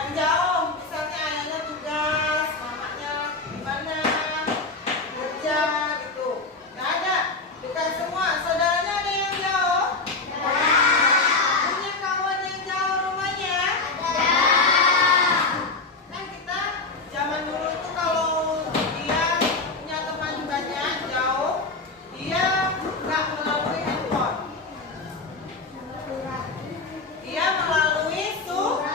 Yang jauh, misalnya ayahnya tugas, mamanya di mana, kerja gitu. Nggak ada, dekat semua. Saudaranya ada yang jauh? Punya kawan yang jauh rumahnya? Kan kita zaman dulu tuh kalau dia punya teman banyak jauh, dia nggak melalui handphone. Dia melalui surat.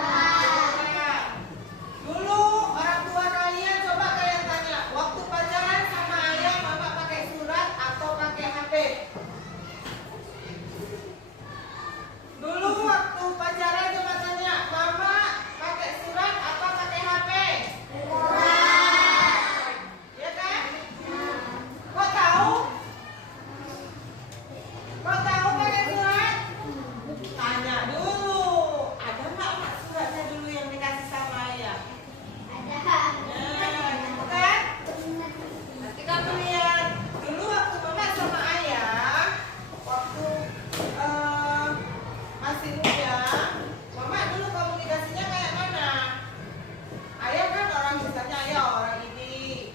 Dulu orang tua kalian, coba kalian tanya, waktu pacaran sama ayah mama pakai surat atau pakai HP? Dulu waktu pacaran coba tanya, mama pakai surat atau pakai HP? Ya kan? Kok tahu? Kok tahu pakai surat? Tanya dulu, ada nggak mak suratnya dulu yang dikasih sama ayah? Nah, gitu kan? Nanti kamu lihat dulu waktu mama sama ayah, waktu masih muda, mama dulu komunikasinya kayak mana? Ayah kan orang misalnya ayah orang ini,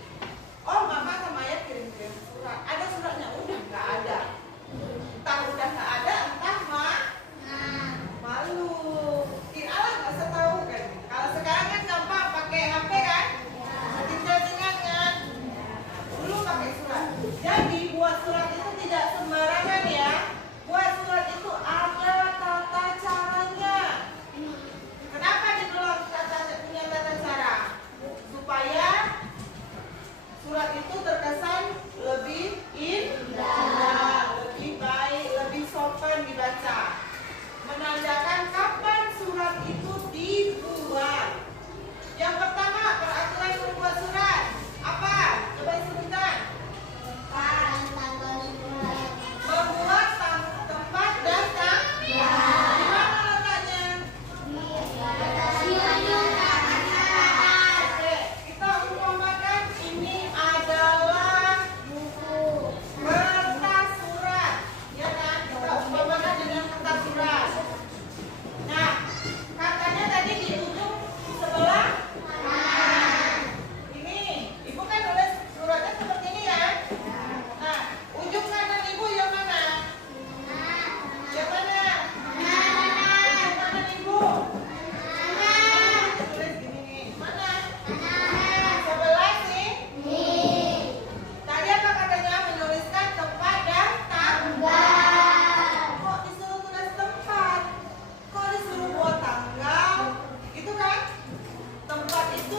oh mama sama ayah kirim-kirim surat, ada suratnya? Udah nggak ada. Entah udah nggak ada, entah malu. Kiralah nggak usah tahu kan. Kalau sekarang kan gampang pakai HP kan, setting-settingan kan. Dulu pakai surat. Jadi buat surat itu tidak sembarangan ya. Buat surat itu ada tata caranya. Kenapa dibilang punya tata cara? Supaya surat itu terkesan lebih indah, lebih baik, lebih sopan dibaca. Menandakan kapan surat itu dibuat. Yang pertama, peraturan membuat surat. Apa? Coba sebutkan. Membuat tempat dan tanggal. Di mana letaknya? Oke, kita umpamakan ini adalah kertas surat, ya kan? Kita umpamakan dengan kertas surat. Nah, katanya tadi di ujung sebelah ini, ibu kan nulis suratnya seperti ini ya. Nah, ujung kanan ibu yang mana? Yang mana? Yang mana ibu? Tulis gini nih. Mana? Sebelah sini. Tadi apa katanya menuliskan tempat dan tanggal. Kok disuruh tulis tempat? Kok disuruh buat tanggal? Gitu kan? Tempat itu